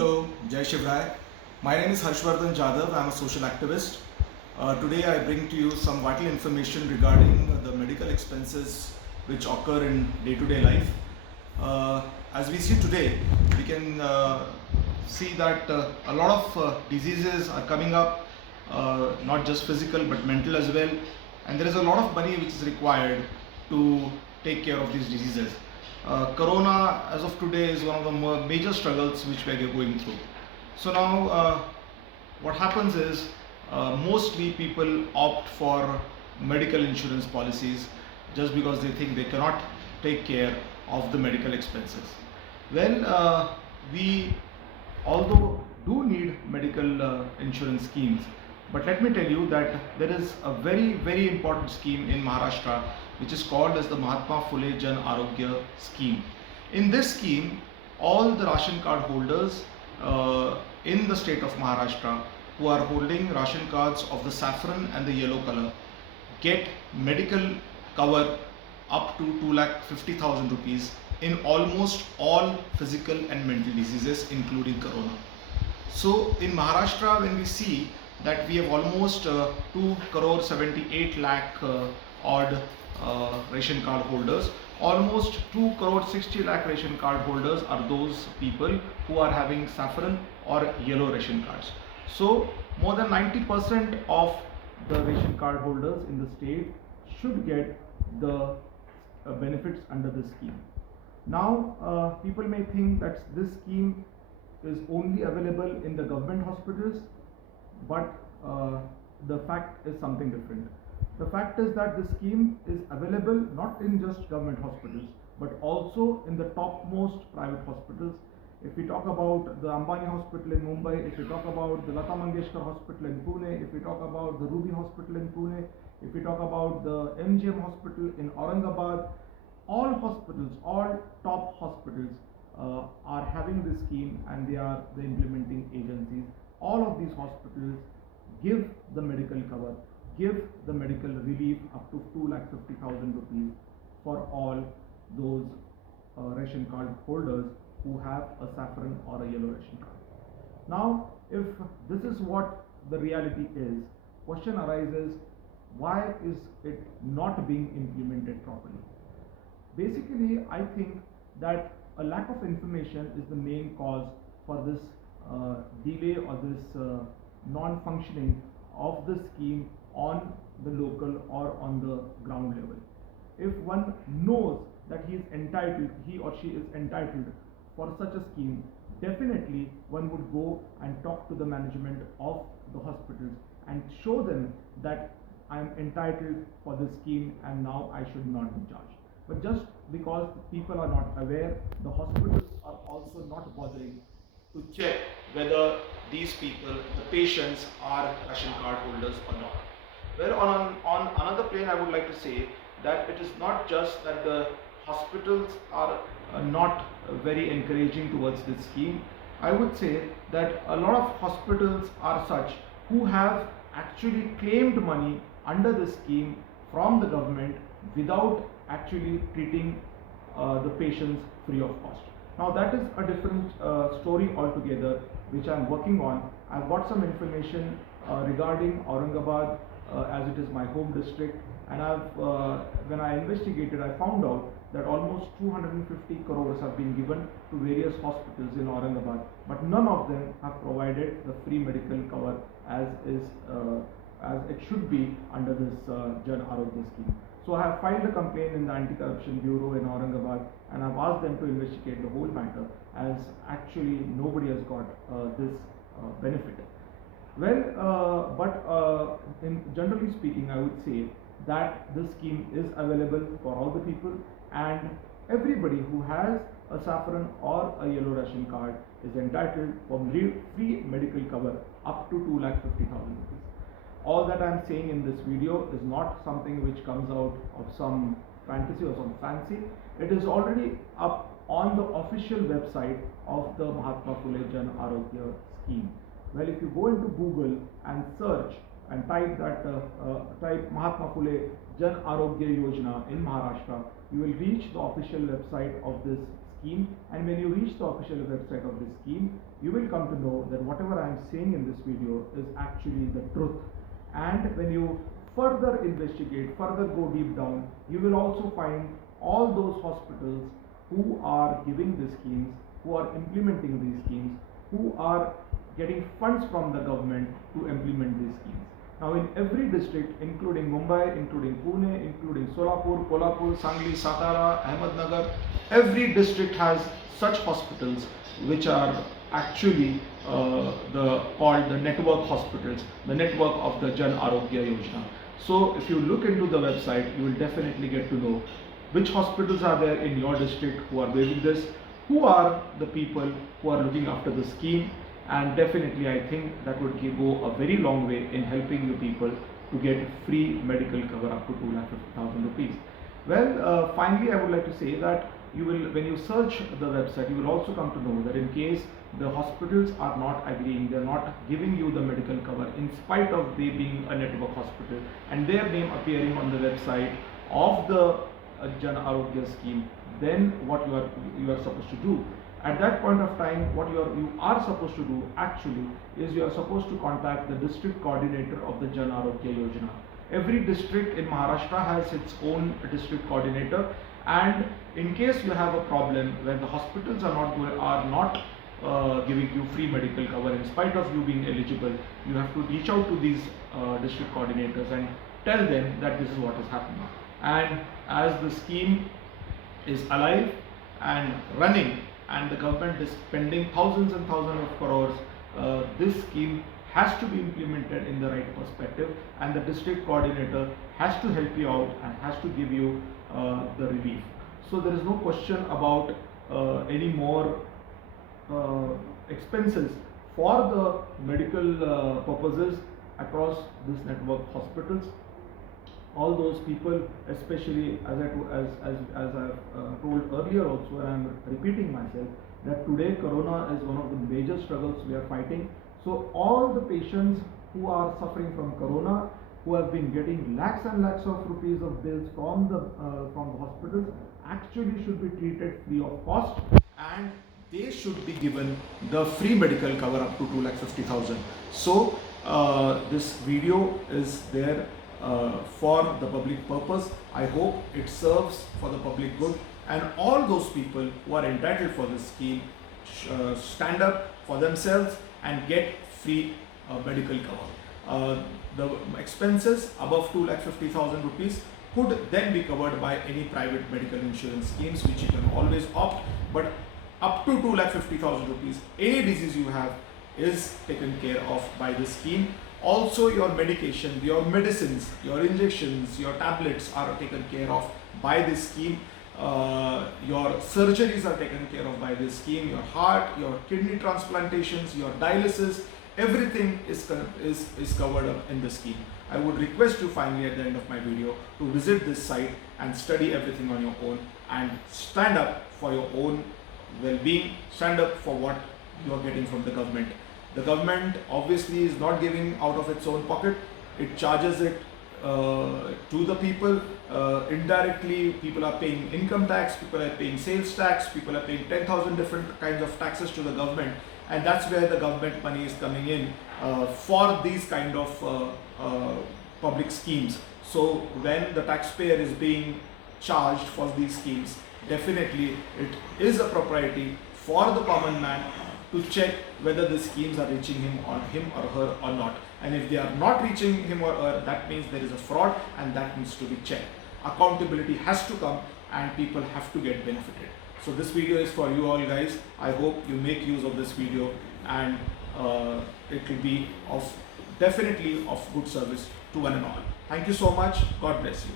Hello, Jai Shivrai. My name is Harshvardhan Jadhav. I'm a social activist. Today I bring to you some vital information regarding the medical expenses which occur in day-to-day life. As we see today, we can see that a lot of diseases are coming up, not just physical but mental as well. And there is a lot of money which is required to take care of these diseases. Corona, as of today, is one of the major struggles which we are going through. So now, what happens is mostly people opt for medical insurance policies just because they think they cannot take care of the medical expenses. Well, we although do need medical insurance schemes, but let me tell you that there is a very important scheme in Maharashtra which is called as the Mahatma Phule Jan Arogya scheme. In this scheme, all the ration card holders in the state of Maharashtra who are holding ration cards of the saffron and the yellow color get medical cover up to 2,50,000 rupees in almost all physical and mental diseases, including corona. So in Maharashtra, when we see that we have almost 2 crore 78 lakh odd ration card holders, almost 2 crore 60 lakh ration card holders are those people who are having saffron or yellow ration cards. So more than 90% of the ration card holders in the state should get the benefits under this scheme. Now, people may think that this scheme is only available in the government hospitals, but the fact is something different. The fact is that the scheme is available not in just government hospitals, but also in the topmost private hospitals. If we talk about the Ambani Hospital in Mumbai, if we talk about the Lata Mangeshkar Hospital in Pune, if we talk about the Ruby Hospital in Pune, if we talk about the MGM Hospital in Aurangabad, all hospitals, all top hospitals are having this scheme, and they are the implementing agencies. All of these hospitals give the medical cover, give the medical relief up to 2,50,000 rupees for all those ration card holders who have a saffron or a yellow ration card. Now, if this is what the reality is, question arises, why is it not being implemented properly? Basically, I think that a lack of information is the main cause for this delay or this non-functioning of the scheme on the local or on the ground level. If one knows that he or she is entitled for such a scheme, definitely one would go and talk to the management of the hospitals and show them that I am entitled for this scheme and now I should not be charged. But just because people are not aware, the hospitals are also not bothering to check whether these people, the patients, are ration card holders or not. Well, on another plane, I would like to say that it is not just that the hospitals are not very encouraging towards this scheme. I would say that a lot of hospitals are such who have actually claimed money under the scheme from the government without actually treating the patients free of cost. Now that is a different story altogether, which I am working on. I've got some information regarding Aurangabad as it is my home district, and when I investigated, I found out that almost 250 crores have been given to various hospitals in Aurangabad, but none of them have provided the free medical cover as it should be under this Jan Arogya scheme. So I have filed a complaint in the Anti-Corruption Bureau in Aurangabad, and I've asked them to investigate the whole matter, as actually nobody has got this benefit. Well, in generally speaking, I would say that this scheme is available for all the people, and everybody who has a saffron or a yellow ration card is entitled for free medical cover up to 2,50,000 rupees. All that I am saying in this video is not something which comes out of some fantasy or some fancy. It is already up on the official website of the Mahatma Phule Jan Arogya scheme. Well, if you go into Google and search and type Mahatma Phule Jan Arogya Yojana in Maharashtra, you will reach the official website of this scheme, and when you reach the official website of this scheme, you will come to know that whatever I am saying in this video is actually the truth. And when you further investigate, further go deep down, you will also find all those hospitals who are giving these schemes, who are implementing these schemes, who are getting funds from the government to implement these schemes. Now in every district, including Mumbai, including Pune, including Solapur, Kolhapur, Sangli, Satara, Ahmednagar, every district has such hospitals which are actually called the network hospitals, the network of the Jan Arogya Yojana. So if you look into the website, you will definitely get to know which hospitals are there in your district who are doing this, who are the people who are looking after the scheme, and definitely I think that would go a very long way in helping you people to get free medical cover up to 2,50,000 rupees. Well, finally I would like to say that you will, when you search the website, you will also come to know that in case the hospitals are not agreeing, they are not giving you the medical cover in spite of they being a network hospital and their name appearing on the website of the Jan Arogya scheme, then what you are supposed to do? At that point of time, what you are supposed to do actually is you are supposed to contact the district coordinator of the Jan Arogya Yojana. Every district in Maharashtra has its own district coordinator, and in case you have a problem where the hospitals are not giving you free medical cover in spite of you being eligible, you have to reach out to these district coordinators and tell them that this is what is happening. And as the scheme is alive and running and the government is spending thousands and thousands of crores, this scheme has to be implemented in the right perspective, and the district coordinator has to help you out and has to give you the relief. So there is no question about any more expenses for the medical purposes across this network hospitals. All those people, especially as I've told earlier also, and I'm repeating myself, that today Corona is one of the major struggles we are fighting. So all the patients who are suffering from Corona, who have been getting lakhs and lakhs of rupees of bills from the hospitals, actually should be treated free of cost, and they should be given the free medical cover up to 2,50,000. So this video is there for the public purpose. I hope it serves for the public good, and all those people who are entitled for this scheme stand up for themselves and get free medical cover. The expenses above 2,50,000 rupees could then be covered by any private medical insurance schemes, which you can always opt, but up to 2,50,000 rupees, any disease you have is taken care of by this scheme. Also your medication, your medicines, your injections, your tablets are taken care of by this scheme. Your surgeries are taken care of by this scheme. Your heart, your kidney transplantations, your dialysis, everything is covered up in the scheme. I would request you finally at the end of my video to visit this site and study everything on your own and stand up for your own well-being, stand up for what you are getting from the government. The government obviously is not giving out of its own pocket. It charges it to the people. Indirectly, people are paying income tax, people are paying sales tax, people are paying 10,000 different kinds of taxes to the government, and that's where the government money is coming in for these kind of public schemes. So when the taxpayer is being charged for these schemes, definitely it is a propriety for the common man to check whether the schemes are reaching him or her or not. And if they are not reaching him or her, that means there is a fraud, and that needs to be checked. Accountability has to come and people have to get benefited. So this video is for you all guys. I hope you make use of this video, and it will be definitely of good service to one and all. Thank you so much. God bless you.